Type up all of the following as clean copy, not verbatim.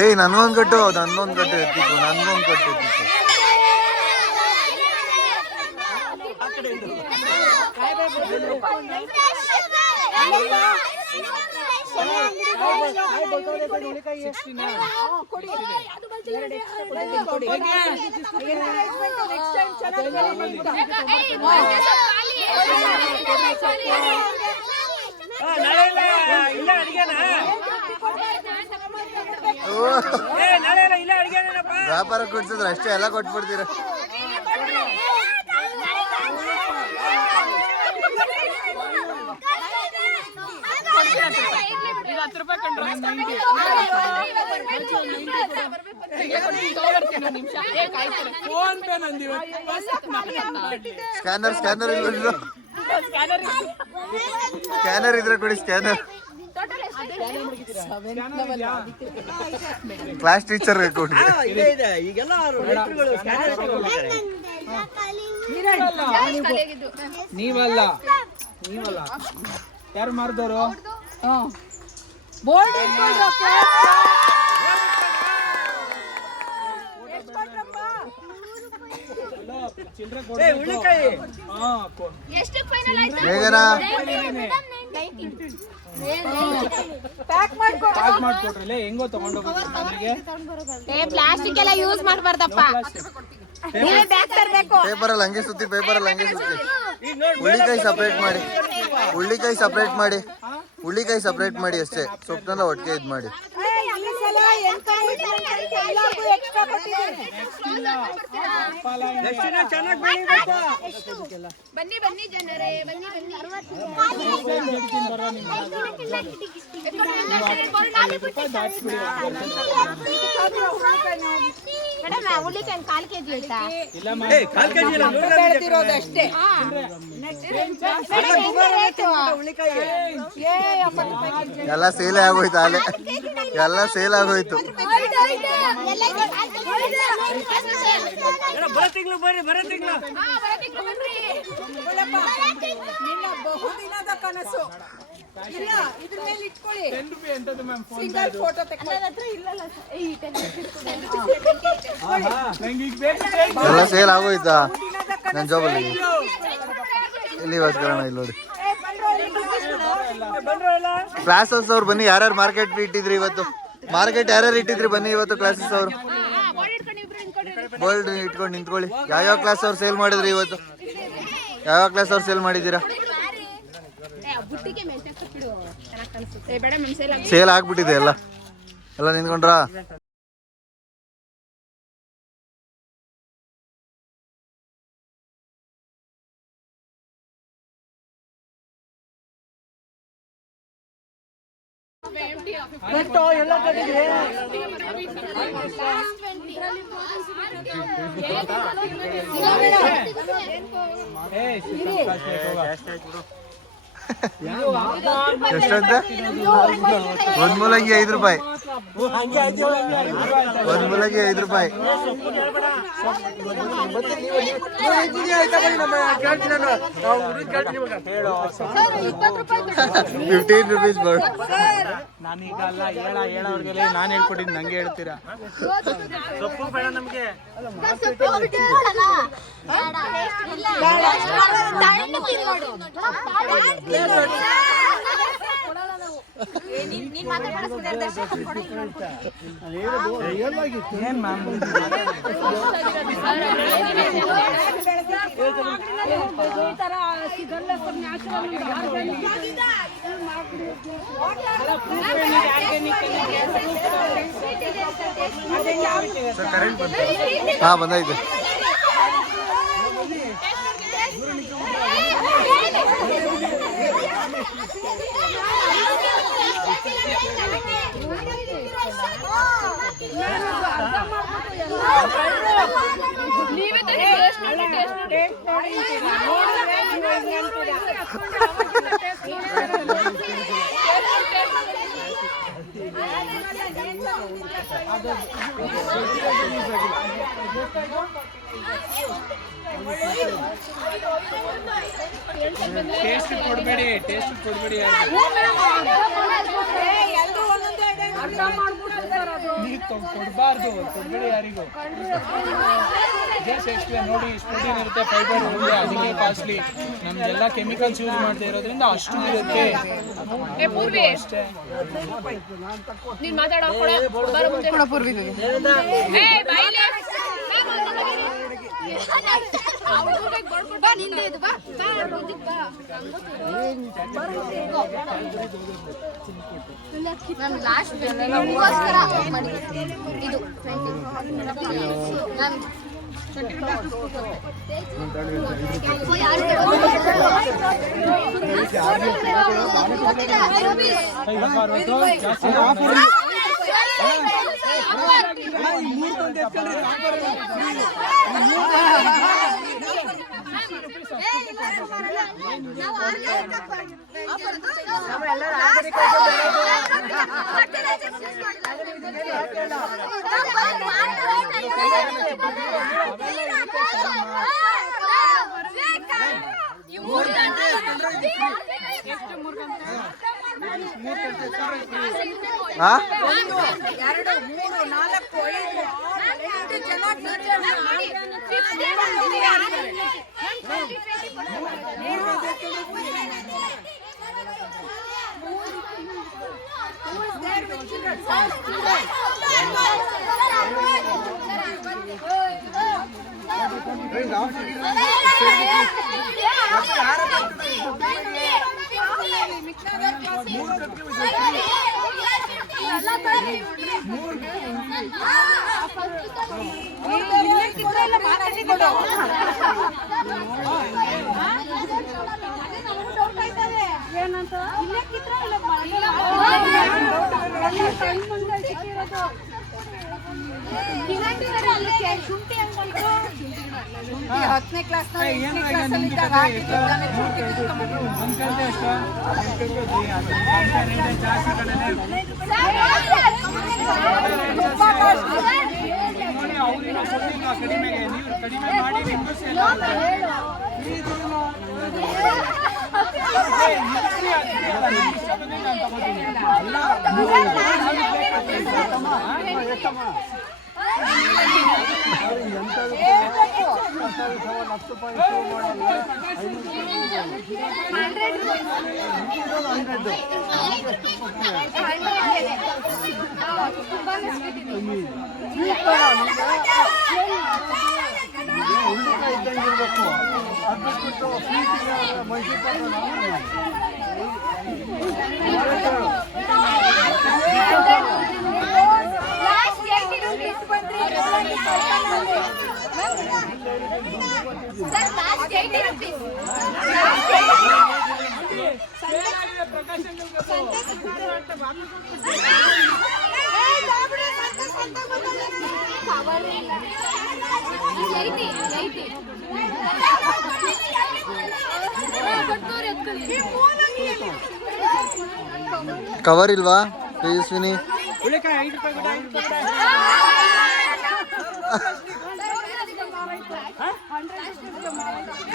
ಏಯ್ ನನ್ಗೊಂದು ಕಟ್ಟು ಎತ್ತಿತ್ತು ನನ್ಗೊಂದು ಕಟ್ಟು ಎತ್ತಿತ್ತು. ವ್ಯಾಪಾರ ಕೊಡ್ಸಿದ್ರೆ ಅಷ್ಟೇ ಎಲ್ಲ ಕೊಟ್ಬಿಡ್ತೀರ. ಸ್ಕ್ಯಾನರ್ ಇಲ್ಲ, ಸ್ಕ್ಯಾನರ್ ಇದ್ರೆ ಕೊಡಿ. ಸ್ಕ್ಯಾನರ್ ಕ್ಲಾಸ್ ಟೀಚರ್ ಕೊಡಿ. ನೀವಲ್ಲ ಯಾರು ಮಾರ್ದವರು? ಹೆಂಗೋ ತಗೊಂಡೋಗಿ ಪ್ಲಾಸ್ಟಿಕ್ ಎಲ್ಲ ಯೂಸ್ ಮಾಡಬಾರ್ದಪ್ಪ. ಪೇಪರಲ್ಲಿ ಹಂಗೆ ಸುತ್ತಿ ಹುಳ್ಳಿಕಾಯಿ ಸಪ್ರೇಟ್ ಮಾಡಿ ಅಷ್ಟೇ. ಸೊಪ್ಪನ್ನೆಲ್ಲ ಒಟ್ಟಿಗೆ ಇದ್ ಮಾಡಿ. ಬನ್ನಿ ಜನರೇ, ಬನ್ನಿ. ಮೇಡಮ್ ಹುಳ್ಳಿಕಾಯಿ 1/4 kg ಆಯ್ತಾ? ಅಷ್ಟೇ. ಎಲ್ಲ ಸೇಲ್ ಆಗೋಯ್ತು, ಎಲ್ಲ ಸೇಲ್ ಆಗೋಯ್ತು. ಬಹುದಿನದ ಕನಸು. ಇದ್ರ ಮೇಲೆ ಇಟ್ಕೊಳ್ಳಿ. ಸಿಂಗಲ್ ಫೋಟೋ ಎಲ್ಲ ಸೇಲ್ ಆಗೋಯ್ತಾ? ನನ್ನ ಜಾಬಲ್ಲಿ ಇಲ್ಲಿ ವಾಸ್ಕರಣ ಇಲ್ಲಿ ನೋಡಿ. ಕ್ಲಾಸಸ್ ಅವ್ರು ಬನ್ನಿ. ಯಾರ್ಯಾರು ಮಾರ್ಕೆಟ್ ಇಟ್ಟಿದ್ರಿ ಇವತ್ತು? ಯಾರ್ಯಾರು ಇಟ್ಟಿದ್ರಿ ಬನ್ನಿ ಇವತ್ತು ಕ್ಲಾಸಸ್ ಅವರು. ಬೋಲ್ಡ್ ಇಟ್ಕೊಂಡು ನಿಂತ್ಕೊಳ್ಳಿ. ಯಾವ್ಯಾವ ಕ್ಲಾಸ್ ಅವ್ರು ಸೇಲ್ ಮಾಡಿದ್ರಿ ಇವತ್ತು? ಯಾವ್ಯಾವ ಕ್ಲಾಸ್ ಅವ್ರು ಸೇಲ್ ಮಾಡಿದ್ದೀರಾ? ಸೇಲ್ ಆಗ್ಬಿಟ್ಟಿದೆ ಎಲ್ಲ ನಿಂತ್ಕೊಂಡ್ರಾ? ಎಷ್ಟಂತ ಒಂದ್ ಮೂಲಂಗಿ 5 ರೂಪಾಯಿ. ಒಂದ್ ಮೂಲಂಗಿ 5 ರೂಪಾಯಿ. 15 rupees ಬರ್ಡ್. ನಾನೀಗ ಅಲ್ಲ ಹೇಳೋರ್ಗೆಲ್ಲ ನಾನು ಹೇಳ್ಕೊಟ್ಟಿದ್ದು ನಂಗೆ ಹೇಳ್ತೀರಾ? ಸೊಪ್ಪು ಬೇಡ ನಮ್ಗೆ. ಹಾ ಬಂದೈತೆ. ಟೇಸ್ಟ್ ಕೊಡಬೇಡಿ, ಟೇಸ್ಟ್ ಕೊಡಬೇಡಿ. ಕೊಡಬಾರ್ದು, ಕೊಡಬೇಡಿ ಯಾರಿಗೂ. ಎಷ್ಟು ನೋಡಿ ಪ್ರೋಟೀನ್ ಇರುತ್ತೆ, ಫೈಬರ್ ಇರುತ್ತೆ, ಅದಕ್ಕೆ ಕಾಸ್ಟ್ಲಿ. ನಮ್ಗೆಲ್ಲ ಕೆಮಿಕಲ್ಸ್ ಯೂಸ್ ಮಾಡದೇ ಇರೋದ್ರಿಂದ ಅಷ್ಟು ಇರುತ್ತೆ ಅಷ್ಟೇ. ಲಾಸ್ಟ್ ಇದು ಹತ್ತನೇ ಕ್ಲಾಸ್ ಕಡಿಮೆಗೆ ನೀವು ಕಡಿಮೆ ಮಾಡಿ ನಿಮ್ಗೂ ಸೇಲ್ ಕವರ್ ಇಲ್ವಾ ತೇಜಸ್ವಿನಿ? ಹುಳಿಕಾಯಿ 5 ರೂಪಾಯಿ ಕೊಡಿ.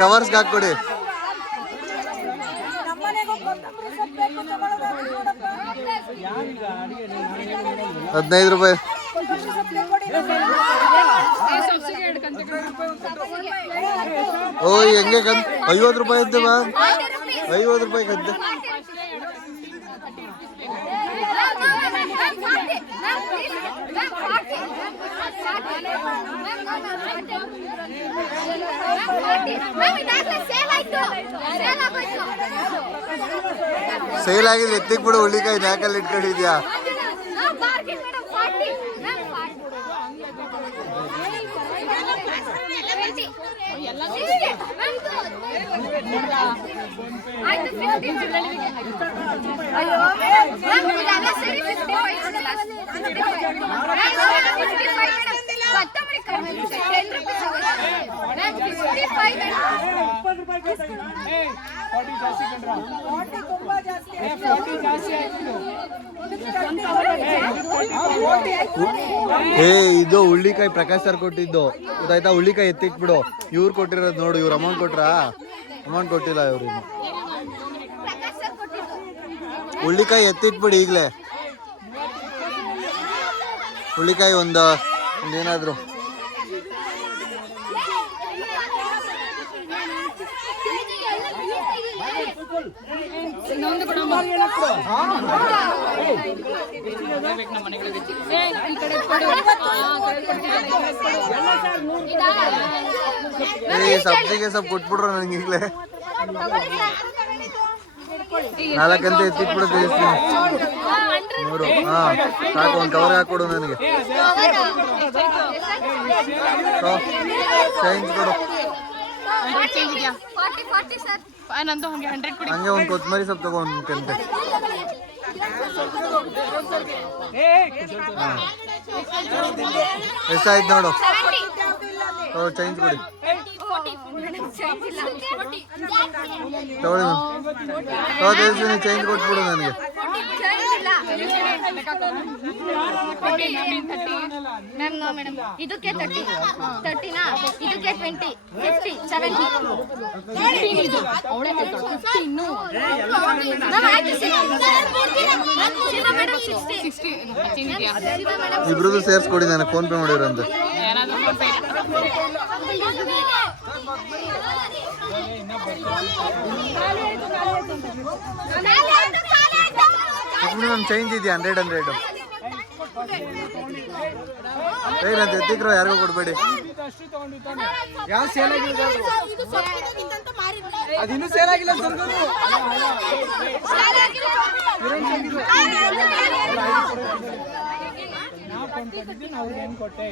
ಕವರ್ಸ್ಗೆ ಹಾಕ್ಕೊಡಿ. ನಮ್ಮನೆಗೂ ಕೊತ್ತಂಬರಿ ಸೊಪ್ಪು ಬೇಕು ತಗೊಳ್ಳೋದು ನೋಡಪ್ಪ. 15 ರೂಪಾಯಿ. ಕೊತ್ತಂಬರಿ ಸೊಪ್ಪು ಕೊಡಿ. ಓಯ್ ಹೆಂಗೆ 50 ರೂಪಾಯಿ ಇದ್ದೆ ಮ್ಯಾಮ್, 50 ರೂಪಾಯಿ ಗದ್ದೆ. ಸೇಲ್ ಆಗಿದೆ, ಎತ್ತಿಕ್ ಬಿಡು. ಹುಳ್ಳಿಕಾಯಿ ನ್ಯಾಕಲ್ಲಿ ಇಟ್ಕೊಂಡಿದ್ಯಾ? ತುಂಬಾ ಜಾಸ್ತಿ. ಏ ಇದು ಹುಳ್ಳಿಕಾಯಿ ಪ್ರಕಾಶ್ ಸರ್ ಕೊಟ್ಟಿದ್ದು ಗೊತ್ತಾಯ್ತಾ? ಹುಳ್ಳಿಕಾಯಿ ಎತ್ತಿಟ್ಬಿಡು. ಇವ್ರು ಕೊಟ್ಟಿರೋದು ನೋಡು. ಇವ್ರು ಅಮೌಂಟ್ ಕೊಟ್ರಾ? ಅಮೌಂಟ್ ಕೊಟ್ಟಿಲ್ಲ ಇವ್ರು. ಹುಳ್ಳಿಕಾಯಿ ಎತ್ತಿಟ್ಬಿಡಿ ಈಗಲೇ. ಹುಳ್ಳಿಕಾಯಿ ಒಂದೇನಾದ್ರು ಸಬ್ಜಿಗೆ ಸ್ವಲ್ಪ ಕೊಟ್ಬಿಡ್ರು ನನಗೆ ಈಗಲೇ. 4 ಅಂತ ಎತ್ತಿಟ್ಬಿಡು ತೇಜಸ್ವಿ. 100. ಹಾಂ ಸಾಕು, ಒಂದು ಕವರ್ ಹಾಕೊಡು ನನಗೆ. ಚೇಂಜ್ ಕೊಡು. ಹಂಗೆ ಒಂದು ಕೊತ್ತಂಬರಿ ಸೊಪ್ಪು ತಗೋ, ಒಂದು ಕಂತೆ. ಎಷ್ಟಾಯ್ತು ನೋಡು. ಚೇಂಜ್ ಕೊಡಿ. ತಗೊಳ್ಳಿ ತೇಜಸ್ವಿನಿ, ಚೇಂಜ್ ಕೊಟ್ಬಿಡು ನನಗೆ. ಇದಕ್ಕೆ 30 ಇದಕ್ಕೆ 20, 50, 70. ಇಬ್ರದ್ದು ಸೇರ್ಸ್ಕೊಡಿ, ನನಗೆ ಫೋನ್ ಪೇ ಮಾಡಿರಂತ. ನಮ್ಮ ಚೇಂಜ್ ಇದೆಯಾ? 100. ನಾನು ಎತ್ತಿಕ್ರು ಯಾರಿಗೂ ಕೊಡ್ಬೇಡಿ. ಯಾವ ಸೇಲ್ ಆಗಿಲ್ಲ, ಅದಿನ್ನೂ ಸೇಲ್ ಆಗಿಲ್ಲ. ಕೊಟ್ಟೆ